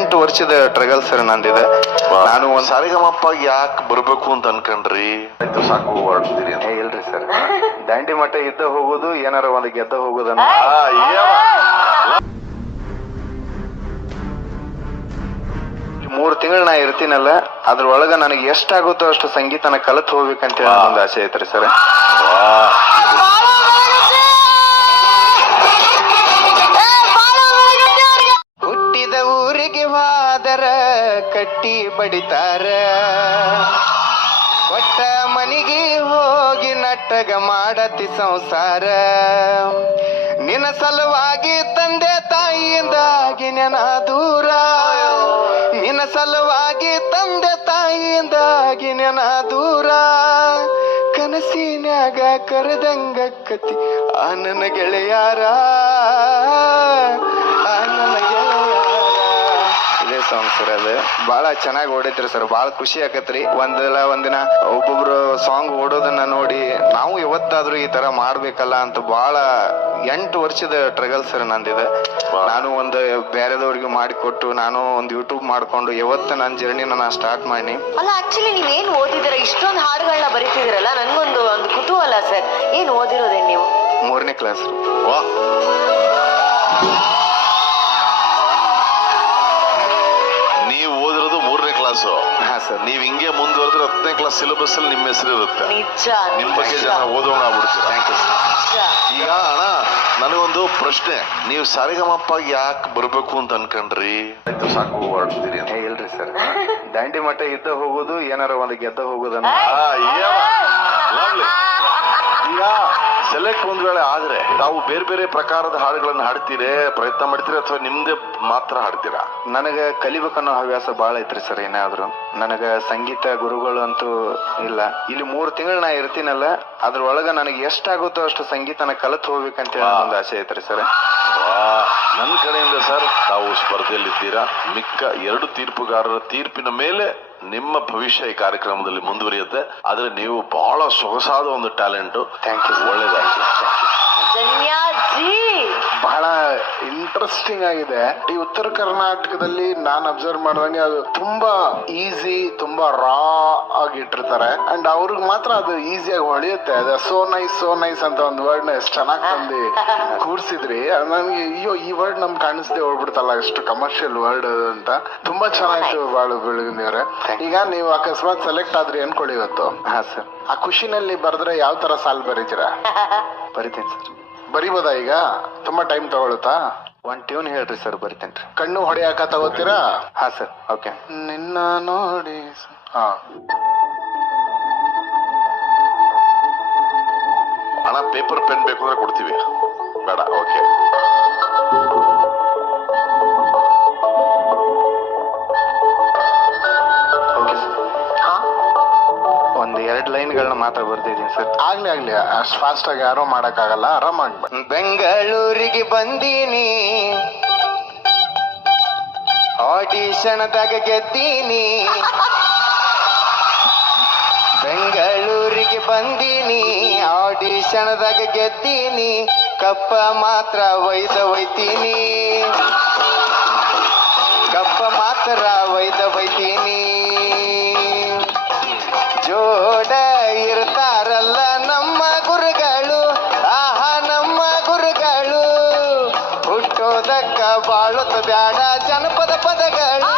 ಎಂಟು ವರ್ಷದ ಟ್ರಗಲ್ ಸರ್ ನಂದಿದೆ ನಾನು ಒಂದ್ ಸಾರಿಗಮಪ್ಪ ಯಾಕೆ ಬರಬೇಕು ಅಂತ ಅನ್ಕೊಂಡ್ರಿ ಸಾಕು ಇಲ್ರಿ ಸರ್ ದಂಡಿ ಮಠ ಇದ್ದ ಹೋಗೋದು ಏನಾರ ಒಂದು ಗೆದ್ದ ಹೋಗೋದ್ ಮೂರು ತಿಂಗಳ ನಾ ಇರ್ತೀನಲ್ಲ ಅದ್ರ ಒಳಗ ನನಗೆ ಎಷ್ಟಾಗುತ್ತೋ ಅಷ್ಟು ಸಂಗೀತನ ಕಲಿತು ಹೋಗ್ಬೇಕಂತ ಒಂದು ಆಸೆ ಐತ್ರಿ ಸರ್ ಬಡಿತಾರ ಕೊಟ್ಟ ಮನಿಗೆ ಹೋಗಿ ನಟ್ಟಗ ಮಾಡತಿ ಸಂಸಾರ ನಿನ್ನ ಸಲುವಾಗಿ ತಂದೆ ತಾಯಿಯಿಂದಾಗಿ ದೂರ ನಿನ್ನ ಸಲುವಾಗಿ ತಂದೆ ತಾಯಿಯಿಂದಾಗಿ ದೂರ ಕನಸಿನಾಗ ಕರೆದಂಗ ಕತಿ ಆ ನನ ಗೆಳೆಯಾರ ಸಾಂಗ್ ಸರ್ ಅದು ಬಹಳ ಚೆನ್ನಾಗಿ ಓಡೈತ್ರಿ ಸರ್ ಬಹಳ ಖುಷಿ ಒಂದಲ್ಲ ಒಂದಿನ ಒಬ್ಬೊಬ್ರು ಸಾಂಗ್ ಓಡೋದನ್ನ ನೋಡಿ ನಾವು ಈ ತರ ಮಾಡ್ಬೇಕಲ್ಲ ಅಂತ ಬಹಳ ಎಂಟು ವರ್ಷದ ಟ್ರಗಲ್ ಸರ್ ನಾನು ಒಂದು ಮಾಡಿ ಮಾಡಿಕೊಟ್ಟು ನಾನು ಒಂದು ಯೂಟ್ಯೂಬ್ ಮಾಡ್ಕೊಂಡು ಯಾವತ್ತು ನನ್ನ ಜರ್ನಿನ ನಾನು ಸ್ಟಾರ್ಟ್ ಮಾಡಿ ಓದಿದಿರ ಇಷ್ಟೊಂದು ಹಾಡುಗಳನ್ನ ಬರೀತಿದ್ರಲ್ಲ ನನ್ಗೊಂದು ಒಂದು ಕುತೂಹಲ ಸರ್ ಏನ್ ಓದಿರೋದೇ ನೀವು ಮೂರನೇ ಕ್ಲಾಸ್ ಓ ಕ್ಲಾಸ್ ನೀವ್ ಹಿಂಗೆ ಮುಂದುವರೆದ್ರೆ ಹತ್ತನೇ ಕ್ಲಾಸ್ ಸಿಲೆಬಸ್ ಅಲ್ಲಿ ನಿಮ್ಮ ಇರುತ್ತೆ ನಿಮ್ ಬಗ್ಗೆ ಜನ ಓದೋಣ ಈಗ ಅಣ್ಣ ನನಗೊಂದು ಪ್ರಶ್ನೆ ನೀವು ಸಾರಿಗಮಪ್ಪ ಯಾಕೆ ಬರಬೇಕು ಅಂತ ಅನ್ಕೊಂಡ್ರಿ ಸಾಕು ಹೊರಡ್ತೀರಿ ಹೇಳ್ರಿ ಸರ್ ದಾಂಡಿ ಮಠ ಇದ್ದ ಹೋಗೋದು ಏನಾರ ಒಂದು ಗೆದ್ದ ಹೋಗೋದನ್ನ ಈಗ ಆದ್ರೆ ಬೇರೆ ಬೇರೆ ವೇಳೆ ಪ್ರಕಾರದ ಹಾಡುಗಳನ್ನು ಮಾತ್ರ ಹಾಡ್ತೀರಾ ನನಗ ಕಲಿಬೇಕನ್ನ ಹವ್ಯಾಸ ಬಹಳ ಐತ್ರಿ ಸರ್ ಏನಾದ್ರು ನನಗೆ ಸಂಗೀತ ಗುರುಗಳು ಅಂತೂ ಇಲ್ಲ ಇಲ್ಲಿ ಮೂರು ತಿಂಗಳು ನಾ ಇರ್ತೀನಲ್ಲ ಅದ್ರೊಳಗ ನನಗೆ ಎಷ್ಟಾಗುತ್ತೋ ಅಷ್ಟು ಸಂಗೀತನ ಕಲಿತು ಹೋಗ್ಬೇಕಂತ ಒಂದು ಆಸೆ ಐತ್ರಿ ಸರ್ ನನ್ನ ಕಡೆಯಿಂದ ಸರ್ ತಾವು ಸ್ಪರ್ಧೆಯಲ್ಲಿದ್ದೀರಾ ಮಿಕ್ಕ ಎರಡು ತೀರ್ಪುಗಾರರ ತೀರ್ಪಿನ ಮೇಲೆ ನಿಮ್ಮ ಭವಿಷ್ಯ ಈ ಕಾರ್ಯಕ್ರಮದಲ್ಲಿ ಮುಂದುವರಿಯುತ್ತೆ ಆದ್ರೆ ನೀವು ಬಹಳ ಸೊಗಸಾದ ಒಂದು ಟ್ಯಾಲೆಂಟ್ ಒಳ್ಳೆಯದಾಗಿ ಬಹಳ ಇಂಟ್ರೆಸ್ಟಿಂಗ್ ಆಗಿದೆ ಈ ಉತ್ತರ ಕರ್ನಾಟಕದಲ್ಲಿ ನಾನ್ ಅಬ್ಸರ್ವ್ ಅದು ತುಂಬಾ ಈಸಿ ತುಂಬಾ ರಾ ಆಗಿ ಇಟ್ಟಿರ್ತಾರೆ ಅಂಡ್ ಆಗಿಟ್ಟಿರ್ತಾರೆ ಮಾತ್ರ ಅದು ಈಸಿಯಾಗಿ ಆಗಿ ಅದು ಸೋ ನೈಸ್ ಸೋ ನೈಸ್ ಅಂತ ಒಂದು ವರ್ಡ್ ಎಷ್ಟು ಚೆನ್ನಾಗಿ ತಂದು ಕೂರಿಸಿದ್ರಿ ನನಗೆ ಅಯ್ಯೋ ಈ ವರ್ಡ್ ನಮ್ಗೆ ಕಾಣಿಸ್ದೆ ಹೋಗ್ಬಿಡ್ತಲ್ಲ ಎಷ್ಟು ಕಮರ್ಷಿಯಲ್ ವರ್ಡ್ ಅಂತ ತುಂಬಾ ಚೆನ್ನಾಗಿತ್ತು ಬಾಳು ಬೆಳಗಿನವ್ರೆ ಈಗ ನೀವು ಅಕಸ್ಮಾತ್ ಸೆಲೆಕ್ಟ್ ಆದ್ರಿ ಅನ್ಕೊಳ್ಳಿ ಸರ್ ಆ ಖುಷಿನಲ್ಲಿ ಬರೆದ್ರೆ ಯಾವ ತರ ಸಾಲ್ ಬರೀತೀರಾ ಸರ್ ಬರಿಬೋದಾ ಈಗ ತುಂಬಾ ಟೈಮ್ ತಗೊಳುತ್ತಾ ಒನ್ ಟ್ಯೂನ್ ಹೇಳ್ರಿ ಸರ್ ಬರ್ತೀನಿ ಕಣ್ಣು ಹೊಡೆಯಾಕ ತಗೋತೀರಾ ಹಾ ಸರ್ ಓಕೆ ನಿನ್ನ ನೋಡಿ ಹಾ ಹಣ ಪೇಪರ್ ಪೆನ್ ಬೇಕು ಅಂದ್ರೆ ಕೊಡ್ತೀವಿ ಬೇಡ ಓಕೆ ಮಾತ್ರ ಬರ್ತಿದೀನಿ ಸರ್ ಆಗ್ಲಿ ಆಗ್ಲಿ ಆರಾಮ್ ಮಾಡೋಕ್ಕಾಗಲ್ಲ ಆರಾಮ್ ಆಗ್ಬಹುದು ಬೆಂಗಳೂರಿಗೆ ಬಂದೀನಿ ಆಡಿಷನ್ದಾಗ ಗೆದ್ದೀನಿ ಬೆಂಗಳೂರಿಗೆ ಬಂದೀನಿ ಆಡಿಶನ್ದಾಗ ಗೆದ್ದೀನಿ ಕಪ್ಪ ಮಾತ್ರ ಒಯ್ದ ಹೊಯ್ತೀನಿ ಕಪ್ಪ ಮಾತ್ರ ಒಯ್ದ ಹೊಯ್ತೀನಿ ಜೋಡ ಇರ್ತಾರಲ್ಲ ನಮ್ಮ ಗುರುಗಳು ಆಹಾ ನಮ್ಮ ಗುರುಗಳು ಹುಟ್ಟೋದಕ್ಕ ಬಾಳು ಬೇಡ ಜನಪದ ಪದಗಳು